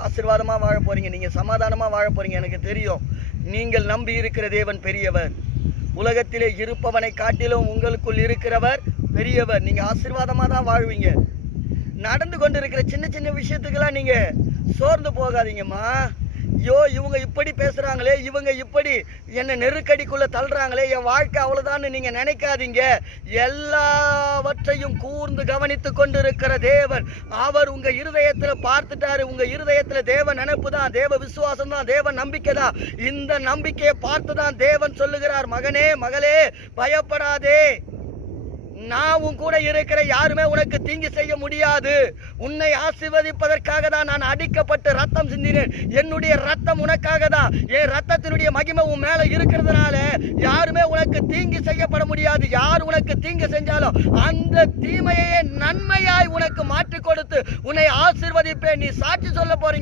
ஆசீர்வாதமா வாழ போறீங்க, நீங்க சமாதானமா வாழ போறீங்க. எனக்கு தெரியும் நீங்கள் நம்பி இருக்கிற தேவன் பெரியவர். உலகத்திலே இருப்பவனை காட்டிலும் உங்களுக்குள் இருக்கிறவர் பெரியவர். நீங்க ஆசீர்வாதமா தான் வாழ்வீங்க. நடந்து கொண்டு இருக்கிற சின்ன சின்ன விஷயத்துக்கெல்லாம் நீங்க சோர்ந்து போகாதீங்கம்மா. ஐயோ, இவங்க இப்படி பேசுறாங்களே, இவங்க இப்படி என்ன நெருக்கடிக்குள்ள தள்ளுறாங்களே, என் வாழ்க்கை அவ்வளவுதான் நீங்க நினைக்காதீங்க. எல்லாவற்றையும் கூர்ந்து கவனித்து கொண்டிருக்கிற தேவன் அவர் உங்க இருதயத்துல பார்த்துட்டாரு. உங்க இருதயத்துல தேவ நினைப்பு தான், தேவ விசுவாசம் தான், தேவ நம்பிக்கை தான். இந்த நம்பிக்கையை பார்த்துதான் தேவன் சொல்லுகிறார், மகனே மகளே பயப்படாதே, நான் உன் கூட இருக்கிற, யாருமே உனக்கு தீங்கு செய்ய முடியாது. உன்னை ஆசீர்வதிப்பதற்காக தான் நான் அடிக்கப்பட்டு ரத்தம் சிந்தினேன். என்னுடைய ரத்தம் உனக்காக தான். என் ரத்தத்தினுடைய மகிமை உன் மேல இருக்கிறதுனால யாருமே உனக்கு தீங்கு செய்யப்பட முடியாது. யார் உனக்கு தீங்கு செஞ்சாலும் அந்த தீமையை நன்மையாய் உனக்கு மாற்றி கொடுத்து உன்னை ஆசீர்வதிப்பேன். நீ சாட்சி சொல்ல போறீங்க.